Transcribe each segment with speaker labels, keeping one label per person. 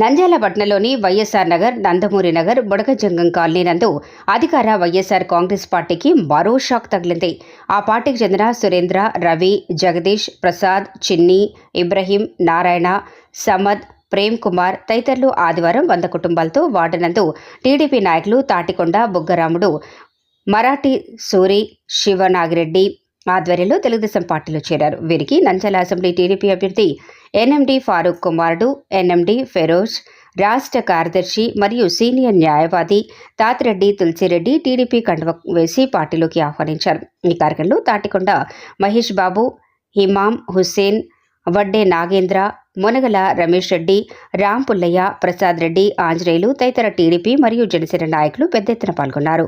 Speaker 1: Nandyal YSR Nagar Nandamuri Nagar Budagajangam colony నందు అధికార వైఎస్ఆర్ కాంగ్రెస్ పార్టీకి మరో షాక్ తగిలింది. ఆ పార్టీకి చెందిన సురేంద్ర రవి జగదీష్ ప్రసాద్ చిన్ని ఇబ్రహీం నారాయణ సమద్ ప్రేమ్ కుమార్ తదితరులు ఆదివారం వంద కుటుంబాలతో వార్డు టీడీపీ నాయకులు తాటికొండ బుగ్గరాముడు మరాఠీ సూరి శివనాగిరెడ్డి ఆధ్వర్యంలో తెలుగుదేశం పార్టీలో చేరారు. వీరికి నంద్యాల అసెంబ్లీ టీడీపీ అభ్యర్థి ఎన్ఎండి ఫారూక్ కుమారుడు ఎన్ఎండి ఫెరోజ్ రాష్ట్ర కార్యదర్శి మరియు సీనియర్ న్యాయవాది తాతిరెడ్డి తులసిరెడ్డి టీడీపీ కండువ వేసి పార్టీలోకి ఆహ్వానించారు ఈ కార్యక్రమంలో తాటికొండ మహేష్ బాబు హిమాం హుస్సేన్ వడ్డే నాగేంద్ర మునగల రమేష్ రెడ్డి రామ్ పుల్లయ్య ప్రసాద్ రెడ్డి ఆంజనేయులు తదితర టీడీపీ మరియు జనసేన నాయకులు పెద్ద ఎత్తున పాల్గొన్నారు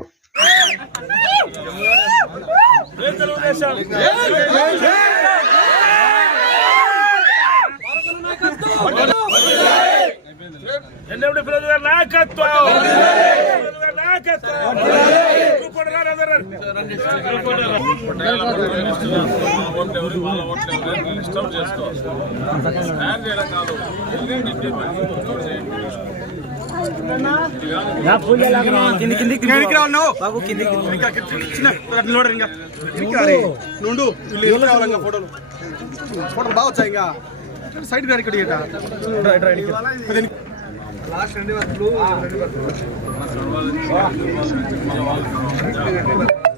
Speaker 2: ఎన్నెప్పుడు ఫిరోజ్ గారి నాయకత్వం. నాయకత్వం
Speaker 3: చేయడం కాదు
Speaker 4: కిందికి రావాలి నువ్వు. ఇంకా చిన్న చూడరు ఇంకా. నుండు వీళ్ళు రావాలి ఫోటోలు? ఫోటోలు బాగా వచ్చాయి ఇంకా. సైడ్ గారి ఇక్కడ లాస్ట్ రెండు రా, రెండు అదే